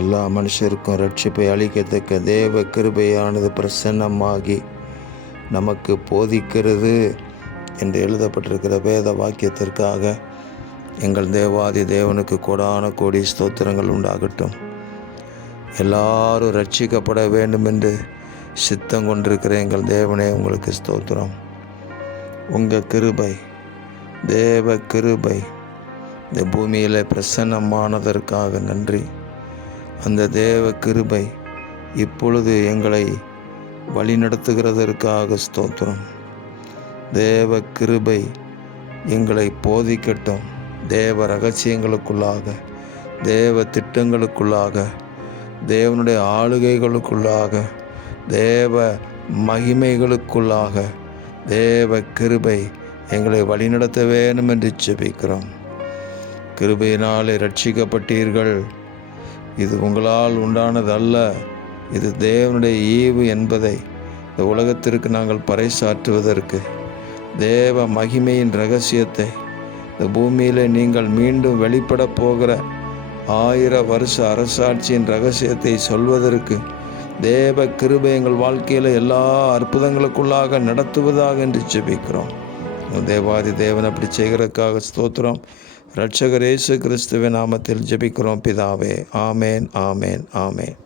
எல்லா மனுஷருக்கும் ரட்சிப்பை அளிக்கத்தக்க தேவ கிருபையானது பிரசன்னமாகி நமக்கு போதிக்கிறது என்று எழுதப்பட்டிருக்கிற வேத வாக்கியத்திற்காக எங்கள் தேவாதி தேவனுக்கு கோடான கோடி ஸ்தோத்திரங்கள் உண்டாகட்டும். எல்லாரும் ரட்சிக்கப்பட வேண்டும் என்று சித்தம் கொண்டிருக்கிற எங்கள் தேவனே, உங்களுக்கு ஸ்தோத்திரம். உங்கள் கிருபை, தேவ கிருபை இந்த பூமியில் பிரசன்னமானதற்காக நன்றி. அந்த தேவ கிருபை இப்பொழுது எங்களை வழிநடத்துகிறதற்காக ஸ்தோத்திரம். தேவ கிருபை எங்களை போதிக்கட்டும். தேவ ரகசியங்களுக்குள்ளாக, தேவ திட்டங்களுக்குள்ளாக, தேவனுடைய ஆளுகைகளுக்குள்ளாக, தேவ மகிமைகளுக்குள்ளாக தேவ கிருபை எங்களை வழிநடத்த வேண்டும் என்று ஜெபிக்கிறோம். கிருபையினாலே ரட்சிக்கப்பட்டீர்கள். இது உங்களால் உண்டானதல்ல, இது தேவனுடைய ஈவு என்பதை இந்த உலகத்திற்கு நாங்கள் பறைசாற்றுவதற்கு, தேவ மகிமையின் ரகசியத்தை இந்த பூமியில் நீங்கள் மீண்டும் வெளிப்பட போகிற 1000 வருஷ அரசாட்சியின் ரகசியத்தை சொல்வதற்கு தேவ கிருபை எங்கள் வாழ்க்கையில் எல்லா அற்புதங்களுக்குள்ளாக நடத்துவதாக என்று ஜெபிக்கிறோம். தேவாதி தேவன் அப்படி செய்கிறதுக்காக ஸ்தோத்திரம். இரட்சகர் இயேசு கிறிஸ்துவின் நாமத்தில் ஜெபிக்கிறோம் பிதாவே. ஆமேன், ஆமேன், ஆமேன்.